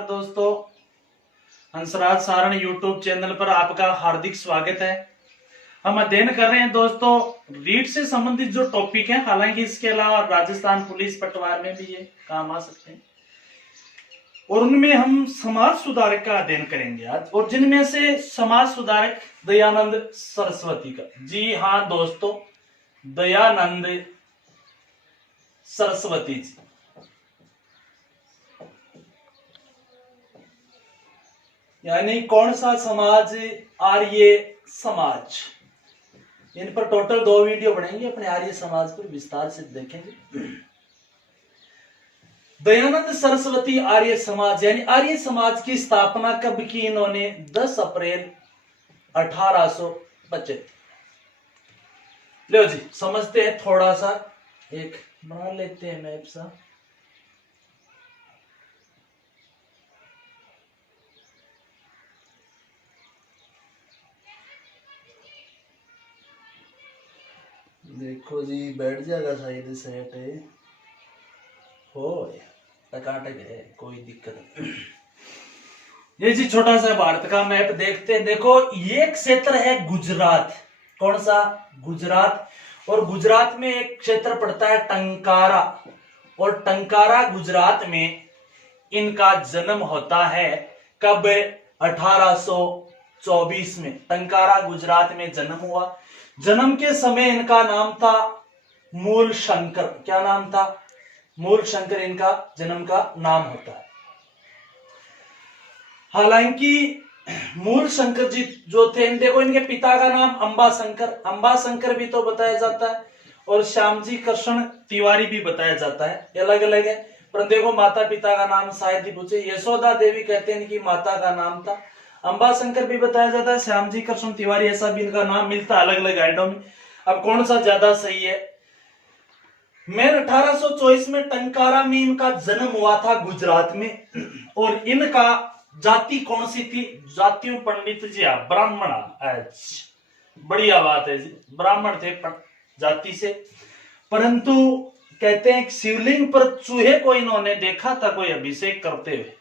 दोस्तों, Hansraj Saran YouTube channel पर आपका हार्दिक स्वागत है। हम अध्ययन कर रहे हैं दोस्तों रीट से संबंधित जो टॉपिक है, हालांकि इसके अलावा राजस्थान पुलिस पटवार में भी ये काम आ सकते हैं और उनमें हम समाज सुधारक का अध्ययन करेंगे आज, और जिनमें से समाज सुधारक दयानंद सरस्वती का। जी हाँ दोस्तों, दयानंद सरस्वती जी। यानी कौन सा समाज? आर्य समाज। इन पर टोटल 2 वीडियो बनेंगे, अपने आर्य समाज पर विस्तार से देखेंगे। दयानंद सरस्वती आर्य समाज, यानी आर्य समाज की स्थापना कब की इन्होंने? 10 अप्रैल 1875। लो जी, समझते हैं थोड़ा सा, एक बना लेते हैं मैप सा। देखो जी, बैठ जाएगा शायद सेट हो, टकाटक है, कोई दिक्कत नहीं। ये जी छोटा सा भारत का मैप देखते हैं। देखो, ये क्षेत्र है गुजरात। कौन सा? गुजरात। और गुजरात में एक क्षेत्र पड़ता है टंकारा, और टंकारा गुजरात में इनका जन्म होता है। कब? 1824 में टंकारा गुजरात में जन्म हुआ। जन्म के समय इनका नाम था मूल शंकर। क्या नाम था? मूल शंकर इनका जन्म का नाम होता है। हालांकि मूल शंकर जी जो थे, देखो इनके पिता का नाम अंबाशंकर, अंबाशंकर भी तो बताया जाता है, और श्यामजी कृष्ण तिवारी भी बताया जाता है, अलग अलग है। पर देखो माता पिता का नाम शायद ही पूछे, यशोदा देवी कहते हैं इनकी माता का नाम था। अंबाशंकर भी बताया जाता है, श्यामजी कृष्ण तिवारी ऐसा भी इनका नाम मिलता है अलग अलग आइटों में। अब कौन सा ज्यादा सही है? मैं 1824 में टंकारा में इनका जन्म हुआ था गुजरात में, और इनका जाति कौन सी थी? जातियों पंडित जी, ब्राह्मण। बढ़िया बात है जी, ब्राह्मण थे जाति से। परंतु कहते हैं शिवलिंग पर चूहे को इन्होंने देखा था कोई अभिषेक करते हुए,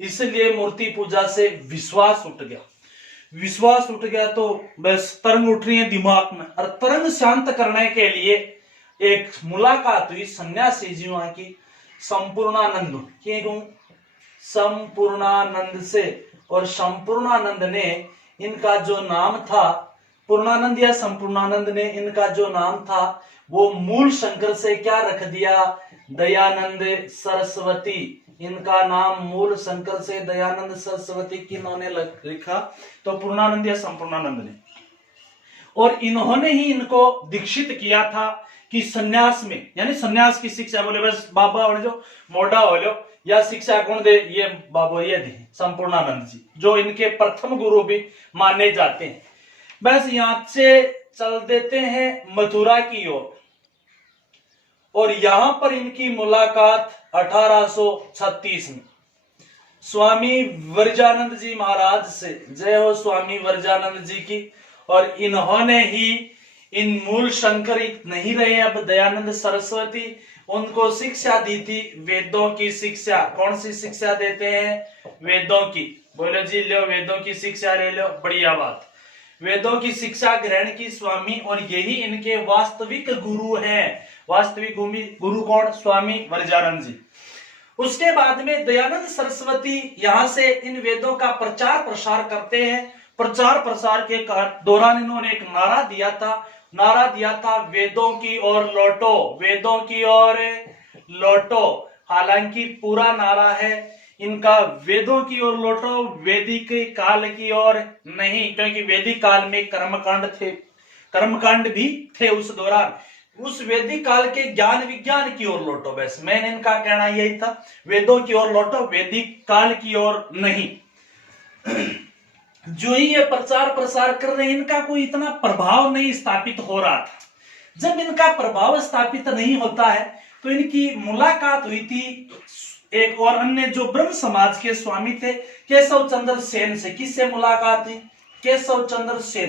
इसलिए मूर्ति पूजा से विश्वास उठ गया। विश्वास उठ गया तो बस तरंग उठ रही है दिमाग में, और तरंग शांत करने के लिए एक मुलाकात हुई सन्यासी जीवा की, संपूर्णानंद की, संपूर्णानंद से। और संपूर्णानंद ने इनका जो नाम था, पूर्णानंद या संपूर्णानंद ने इनका जो नाम था वो मूल शंकर से क्या रख दिया? दयानंद सरस्वती। इनका नाम मूल शंकर से दयानंद सरस्वती की इन्होंने लिखा, तो पूर्णानंद या संपूर्णानंद ने। और इन्होंने ही इनको दीक्षित किया था कि सन्यास में, यानी सन्यास की शिक्षा, बोले बस बाबा हो जो मोटा हो लो, या शिक्षा कौन दे? ये बाबा ये दे संपूर्णानंद जी, जो इनके प्रथम गुरु भी माने जाते हैं। बस यहां से चल देते हैं मथुरा की ओर, और यहां पर इनकी मुलाकात 1836 में स्वामी वर्जानंद जी महाराज से। जय हो स्वामी वर्जानंद जी की। और इन्होंने ही इन मूल शंकर नहीं रहे अब दयानंद सरस्वती, उनको शिक्षा दी थी, वेदों की शिक्षा। कौन सी शिक्षा देते हैं? वेदों की। बोलो जी, लो वेदों की शिक्षा ले लो, बढ़िया बात। वेदों की शिक्षा ग्रहण की स्वामी, और यही इनके वास्तविक गुरु हैं। वास्तविक गुरु कौन? स्वामी वर्जानंद जी। उसके बाद में दयानंद सरस्वती यहां से इन वेदों का प्रचार प्रसार करते हैं। प्रचार प्रसार के दौरान इन्होंने एक नारा दिया था, वेदों की ओर लौटो, वेदों की ओर लौटो। हालांकि पूरा नारा है इनका वेदों की ओर लौटो, वैदिक काल की ओर नहीं, क्योंकि वैदिक काल में कर्मकांड थे, कर्मकांड भी थे उस दौरान। उस वैदिक काल के ज्ञान विज्ञान की ओर लौटो। बस मैंने इनका कहना यही था, वेदों की ओर लौटो, वैदिक काल की ओर नहीं। जो ही ये प्रचार प्रसार कर रहे हैं, इनका कोई इतना प्रभाव नहीं स्थापित हो रहा था। जब इनका प्रभाव स्थापित नहीं होता है तो इनकी मुलाकात हुई थी एक और अन्य जो ब्रह्म समाज के स्वामी थे, केशव चंद्र सेन से। किससे मुलाकात हुई? केशव चंद्र सेन।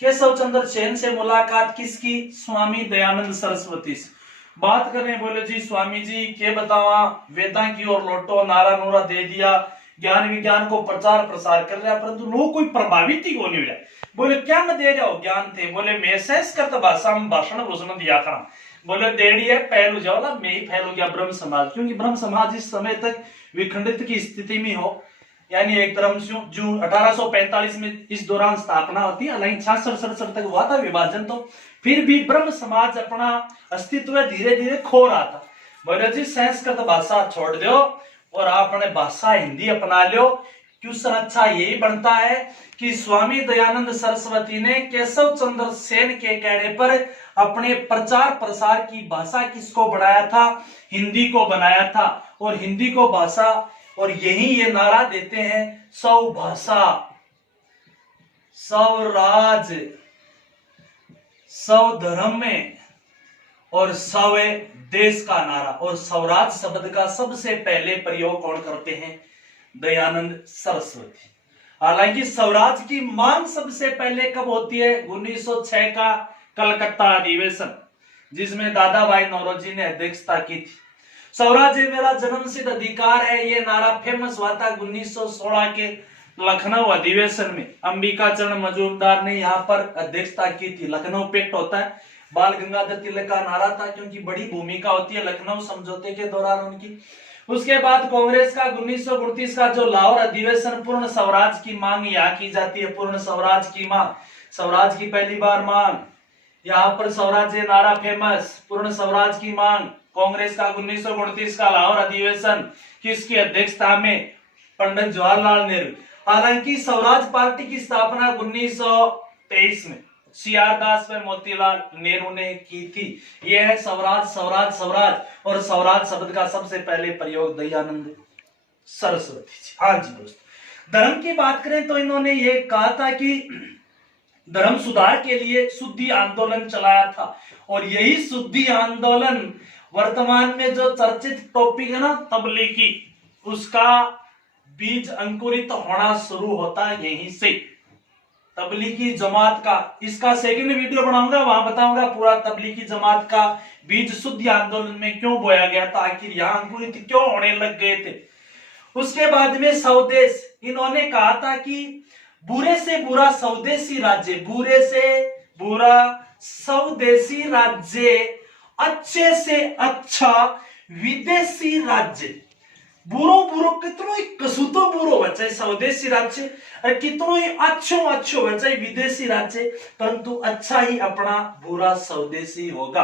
केशव चंद्र सेन से मुलाकात किसकी? स्वामी दयानंद सरस्वती से। बात करें, बोले जी स्वामी जी के बतावा वेदा की ओर लौटो, नारा नूरा दे दिया, ज्ञान विज्ञान को प्रचार प्रसार कर रहा, परंतु लोग कोई प्रभावित ही हो नहीं रहा। बोले क्या मैं दे रहा हूं ज्ञान थे, बोले मैसेज करता भाषा में भाषण भूषण दिया करा, बोले देड़ी है फैलू जाओ ना, मैं ही फैलू गया ब्रह्म समाज, क्योंकि ब्रह्म समाज इस समय तक विखंडित की स्थिति में हो, यानी एक तरफ से जो 1845 में इस दौरान स्थापना होती है, हालांकि 66-67 तक हुआ था विभाजन, तो फिर भी ब्रह्म समाज अपना अस्तित्व धीरे धीरे खो रहा था। बोले जी संस्कृत भाषा छोड़ दो और आपने भाषा हिंदी अपना लो। क्वेश्चन अच्छा यही बनता है कि स्वामी दयानंद सरस्वती ने केशव चंद्र सेन के कहने पर अपने प्रचार प्रसार की भाषा किसको बनाया था, हिंदी को बनाया था, और हिंदी को भाषा, और यही ये नारा देते हैं सौ भाषा सौ राज सौ धर्म में और सौ देश का नारा। और स्वराज शब्द का सबसे पहले प्रयोग कौन करते हैं, दयानंद सरस्वती। हालांकि स्वराज की मांग सबसे पहले कब होती है, 1906 का कलकत्ता अधिवेशन, जिसमें दादा भाई नौरोजी ने अध्यक्षता की थी। स्वराज मेरा जन्मसिद्ध अधिकार है, ये नारा फेमस हुआ था 1916 के लखनऊ अधिवेशन में। अंबिका चरण मजूमदार ने यहाँ पर अध्यक्षता की थी। लखनऊ पैक्ट होता है, बाल गंगाधर तिलक का नारा था, क्योंकि बड़ी भूमिका होती है लखनऊ समझौते के दौरान उनकी। उसके बाद कांग्रेस का 1939 का जो लाहौर अधिवेशन, पूर्ण स्वराज की मांग यहाँ की जाती है, पूर्ण स्वराज की मांग, स्वराज की पहली बार मांग, यहाँ पर स्वराज नारा फेमस, पूर्ण स्वराज की मांग। कांग्रेस का 1929 का लाहौर अधिवेशन, किसकी अध्यक्षता में, पंडित जवाहरलाल नेहरू। हालांकि स्वराज पार्टी की स्थापना 1923 में सीआर दास व मोतीलाल नेहरू ने की थी। यह है स्वराज स्वराज स्वराज, और स्वराज शब्द का सबसे पहले प्रयोग दयानंद सरस्वती जी। हाँ जी दोस्तों, धर्म की बात करें तो इन्होंने ये कहा था कि धर्म सुधार के लिए शुद्धि आंदोलन चलाया था, और यही शुद्धि आंदोलन वर्तमान में जो चर्चित टॉपिक है ना तबलीगी, उसका बीज अंकुरित होना शुरू होता है यहीं से, तबलीगी जमात का। इसका सेकंड वीडियो बनाऊंगा, वहां बताऊंगा पूरा तबलीगी जमात का बीज शुद्धि आंदोलन में क्यों बोया गया था, आखिर यहाँ अंकुरित क्यों होने लग गए थे। उसके बाद में स्वदेश, इन्होंने कहा था कि बुरे से बुरा स्वदेशी राज्य, बुरे से बुरा स्वदेशी राज्य, अच्छे से अच्छा विदेशी राज्य। बुरो बुरो कितनो ही कसूतो बुरो बचे स्वदेशी राज्य, और कितनो ही अच्छो बचे विदेशी राज्य, परंतु अच्छा ही अपना बुरा स्वदेशी होगा।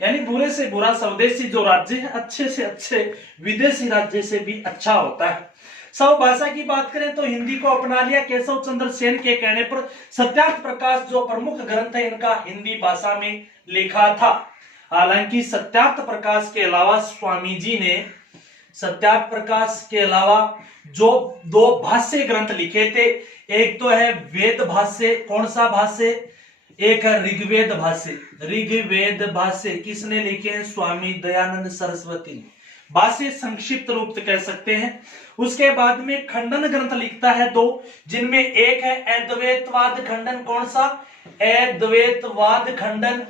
यानी बुरे से बुरा स्वदेशी जो राज्य है, अच्छे से अच्छे विदेशी राज्य से भी अच्छा होता है। सब भाषा की बात करें तो हिंदी को अपना लिया केशव चंद्र सेन के कहने पर। सत्यार्थ प्रकाश जो प्रमुख ग्रंथ है इनका हिंदी भाषा में लिखा था। हालांकि सत्यार्थ प्रकाश के अलावा स्वामी जी ने सत्यार्थ प्रकाश के अलावा जो 2 भाष्य ग्रंथ लिखे थे, एक तो है वेद भाष्य, कौन सा भाष्य, एक है ऋग्वेद भाष्य। ऋग्वेद भाष्य किसने लिखे हैं, स्वामी दयानंद सरस्वती ने। भाष्य संक्षिप्त रूप कह सकते हैं। उसके बाद में खंडन ग्रंथ लिखता है 2, जिनमें एक है अद्वैतवाद खंडन, कौन सा, अद्वैतवाद खंडन,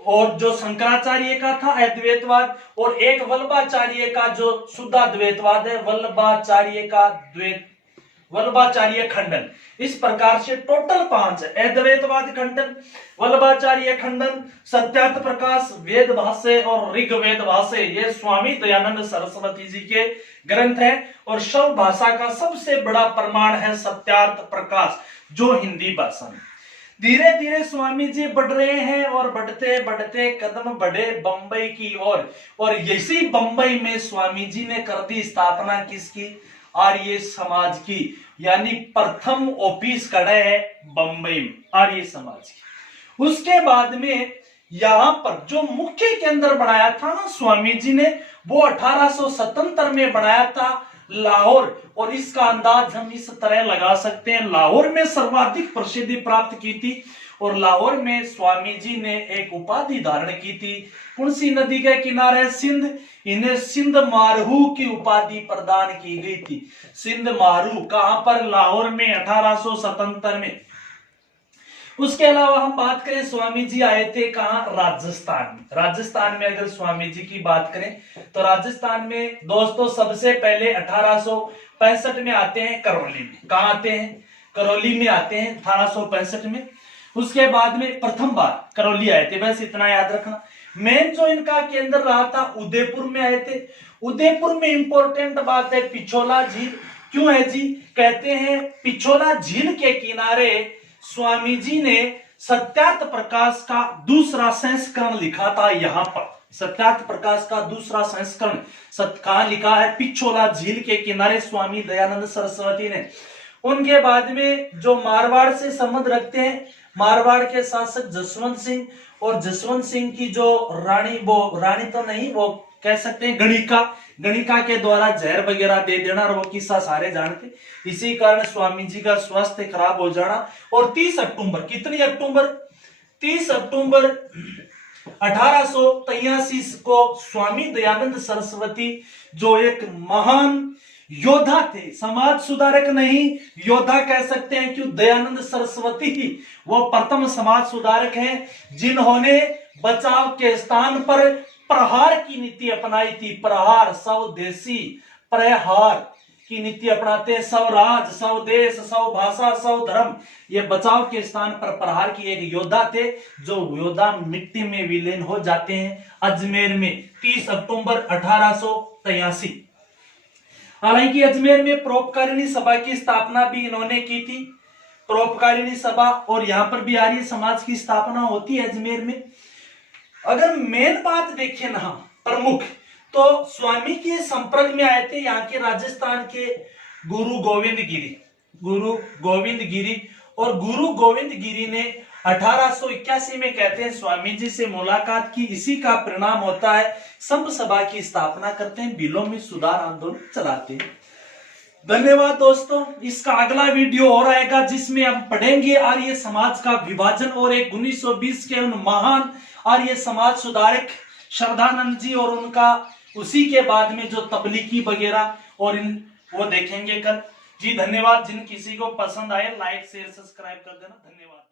और जो शंकराचार्य का था अद्वैतवाद, और एक वल्लभाचार्य का जो शुद्धाद्वैतवाद है, वल्लभाचार्य का वल्लभाचार्य खंडन। इस प्रकार से टोटल 5 है, अद्वैतवाद खंडन, वल्लभाचार्य खंडन, सत्यार्थ प्रकाश, वेद भाष्य और ऋग्वेद भाष्य। ये स्वामी दयानंद सरस्वती जी के ग्रंथ है। और शव भाषा का सबसे बड़ा प्रमाण है सत्यार्थ प्रकाश, जो हिंदी भाषा में। धीरे धीरे स्वामी जी बढ़ रहे हैं, और बढ़ते बढ़ते कदम बढ़े बंबई की ओर, और इसी बंबई में स्वामी जी ने कर दी स्थापना किसकी, आर्य समाज की। यानी प्रथम ऑफिस खड़े है बंबई में आर्य समाज की। उसके बाद में यहां पर जो मुख्य केंद्र बनाया था ना स्वामी जी ने, वो 1877 में बनाया था लाहौर। और इसका अंदाज हम इस तरह लगा सकते हैं, लाहौर में सर्वाधिक प्रसिद्धि प्राप्त की थी, और लाहौर में स्वामी जी ने एक उपाधि धारण की थी। कौन सी नदी के किनारे, सिंध, इन्हें सिंध मारू की उपाधि प्रदान की गई थी। सिंध मारू कहां पर, लाहौर में 1877 में। उसके अलावा हम बात करें, स्वामी जी आए थे कहां? राजस्थान में। राजस्थान में अगर स्वामी जी की बात करें तो राजस्थान में दोस्तों सबसे पहले 1865 में आते हैं करौली में। कहां आते हैं? करौली में आते हैं 1865 में। उसके बाद में प्रथम बार करौली आए थे, बस इतना याद रखना। मेन जो इनका केंद्र रहा था उदयपुर में आए थे। उदयपुर में इंपॉर्टेंट बात है पिछोला झील। क्यों है जी? कहते हैं पिछोला झील के किनारे स्वामी जी ने सत्यार्थ प्रकाश का दूसरा संस्करण लिखा था। यहां पर सत्यार्थ प्रकाश का दूसरा संस्करण कहां लिखा है? पिछोला झील के किनारे स्वामी दयानंद सरस्वती ने। उनके बाद में जो मारवाड़ से संबंध रखते हैं, मारवाड़ के शासक जसवंत सिंह, और जसवंत सिंह की जो रानी, वो रानी तो नहीं, वो कह सकते हैं गणिका, गणिका के द्वारा जहर वगैरह दे देना, और वो किस्सा सारे जानते। इसी कारण स्वामी जी का स्वास्थ्य खराब हो जाना। और 30 अक्टूबर, कितनी अक्टूबर? 30 अक्टूबर 1883 को स्वामी दयानंद सरस्वती, जो एक महान योद्धा थे, समाज सुधारक नहीं, योद्धा कह सकते हैं, क्यों? दयानंद सरस्वती ही वो प्रथम समाज सुधारक हैं जिन्होंने बचाव के स्थान पर प्रहार की नीति अपनाई थी। प्रहार, स्वदेशी प्रहार की नीति अपनाते हैं। स्वराज, स्वदेश, स्वभाषा, स्वधर्म, ये बचाव के स्थान पर प्रहार की एक योद्धा थे, जो योद्धा मिट्टी में विलीन हो जाते हैं अजमेर में 30 अक्टूबर 1883। हालांकि अजमेर में परोपकारिणी सभा की स्थापना भी इन्होंने की थी। परोपकारिणी सभा, और यहां पर भी आर्य समाज की स्थापना होती है अजमेर में। अगर मेन बात देखें ना प्रमुख, तो स्वामी के संपर्क में आए थे यहाँ के राजस्थान के गुरु गोविंद गिरी। गुरु गोविंद गिरी, और गुरु गोविंद गिरी ने 1881 में कहते हैं स्वामी जी से मुलाकात की। इसी का परिणाम होता है संत सभा की स्थापना करते हैं, बिलों में सुधार आंदोलन चलाते हैं। धन्यवाद दोस्तों। इसका अगला वीडियो और आएगा जिसमें हम पढ़ेंगे आर्य समाज का विभाजन, और एक 1920 के उन महान आर्य समाज सुधारक श्रद्धानंद जी, और उनका उसी के बाद में जो तबलीगी वगैरह, और वो देखेंगे कल जी। धन्यवाद। जिन किसी को पसंद आए लाइक शेयर सब्सक्राइब कर देना। धन्यवाद।